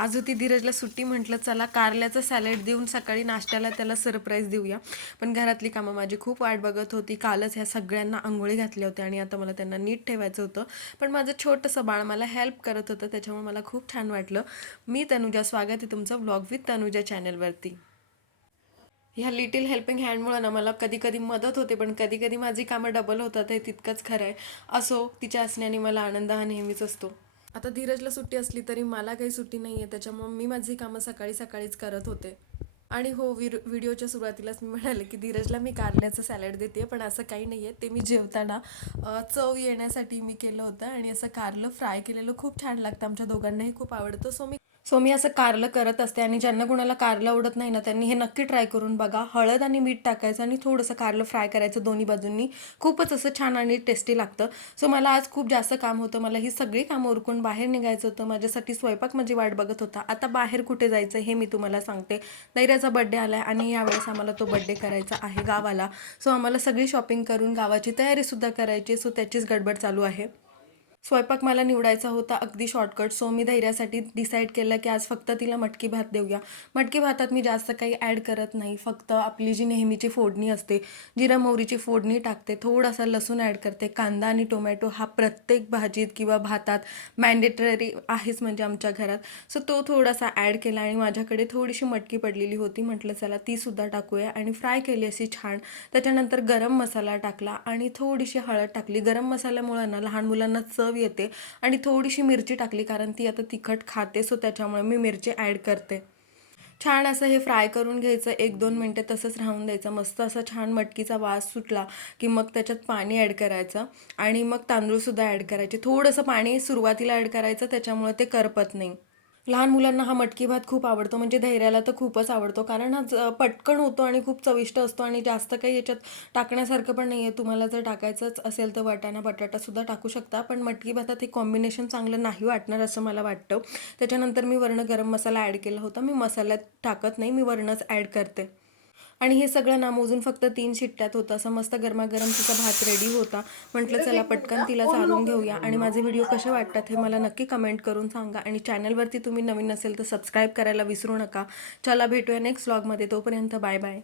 आज होती धीरजला सुट्टी, म्हटलं चला कारल्याचं सॅलड देऊन सकाळी नाश्त्याला त्याला सरप्राईज देऊया. पण घरातली कामं माझी खूप वाट बघत होती. कालच ह्या सगळ्यांना अंघोळी घातल्या होत्या आणि आता मला त्यांना नीट ठेवायचं होतं. पण माझं छोटंसं बाळ मला हेल्प करत होतं, त्याच्यामुळे मला खूप छान वाटलं. मी तनुजा, स्वागत आहे तुमचं व्लॉग विथ तनुजा चॅनलवरती. ह्या लिटिल हेल्पिंग हँडमुळे ना मला कधी कधी मदत होते, पण कधी कधी माझी कामं डबल होतात, हे तितकंच खरं आहे. असो, तिच्या असण्याने मला आनंद हा नेहमीच असतो. आता धीरजला सुट्टी असली तरी मला काही सुट्टी नाही आहे, त्याच्यामुळे मी माझी कामं सकाळी सकाळीच करत होते. आणि हो, व्हिडिओच्या सुरुवातीलाच मी म्हणाले की धीरजला मी कारल्याचं सॅलड देते, पण असं काही नाही आहे. ते मी जेवताना चव येण्यासाठी मी केलं होतं आणि असं कारलं फ्राय केलेलं खूप छान लागतं, आमच्या दोघांनाही खूप आवडतं. सो मी असं कारलं करत असते आणि ज्यांना कुणाला कारलं आवडत नाही ना, त्यांनी हे नक्की ट्राय करून बघा. हळद आणि मीठ टाकायचं आणि थोडंसं कारलं फ्राय करायचं दोन्ही बाजूंनी. खूपच असं छान आणि टेस्टी लागतं. सो मला आज खूप जास्त काम होतं, मला ही सगळी कामं उरकून बाहेर निघायचं होतं. माझ्यासाठी स्वयंपाक माझी वाट बघत होता. आता बाहेर कुठे जायचं हे मी तुम्हाला सांगते. धैर्याचा बड्डे आला आहे आणि यावेळेस आम्हाला तो बड्डे करायचा आहे गावाला. सो आम्हाला सगळी शॉपिंग करून गावाची तयारीसुद्धा करायची, सो त्याचीच गडबड चालू आहे. स्वयंपाक मला निवडायचा होता अगदी शॉर्टकट. सो मी धैर्यासाठी डिसाईड केलं की आज फक्त तिला मटकी भात देऊया. मटकी भातात मी जास्त काही ॲड करत नाही, फक्त आपली जी नेहमीची फोडणी असते, जिरा मोहरीची फोडणी टाकते, थोडासा लसूण ॲड करते, कांदा आणि टोमॅटो हा प्रत्येक भाजीत किंवा भातात मॅन्डेटरी आहेच म्हणजे आमच्या घरात. सो तो थोडासा ॲड केला आणि माझ्याकडे थोडीशी मटकी पडलेली होती, म्हटलं चला तीसुद्धा टाकूया आणि फ्राय केली अशी छान. त्याच्यानंतर गरम मसाला टाकला आणि थोडीशी हळद टाकली. गरम मसाल्यामुळं ना लहान मुलांना चव येते. आणि थोडीशी मिरची टाकली, कारण ती आता तिखट खाते, सो त्याच्यामुळे मी मिरची ॲड करते. छान असं हे फ्राय करून घ्यायचं, 1-2 मिनटं तसंच राहून द्यायचं. मस्त असा छान मटकीचा वास सुटला की मग त्याच्यात पाणी ॲड करायचं आणि मग तांदूळसुद्धा ॲड करायचे. थोडंसं पाणी सुरुवातीला ॲड करायचं, त्याच्यामुळे ते करपत नाही. लहान मुलांना हा मटकी भात खूप आवडतो, म्हणजे धैर्याला तर खूपच आवडतो, कारण हा पटकन होतो आणि खूप चविष्ट असतो आणि जास्त काही याच्यात टाकण्यासारखं पण नाही आहे. तुम्हाला जर टाकायचंच असेल तर वाटाणा बटाटासुद्धा टाकू शकता, पण मटकी भातात हे कॉम्बिनेशन चांगलं नाही वाटणार असं मला वाटतं. त्याच्यानंतर मी वर्ण गरम मसाला ॲड केला होता. मी मसाल्यात टाकत नाही, मी वरणच ॲड करते. आणि हे सगळं ना मोजून फक्त 3 शिट्ट्यात होतं. असं मस्त गरमागरम तिचा भात रेडी होता. म्हटलं चला पटकन तिला चारून घेऊया. आणि माझे व्हिडिओ कसे वाटतात हे मला नक्की कमेंट करून सांगा. आणि चॅनलवरती तुम्ही नवीन असेल तर सबस्क्राईब करायला विसरू नका. चला भेटूया नेक्स्ट व्लॉगमध्ये. तोपर्यंत बाय बाय.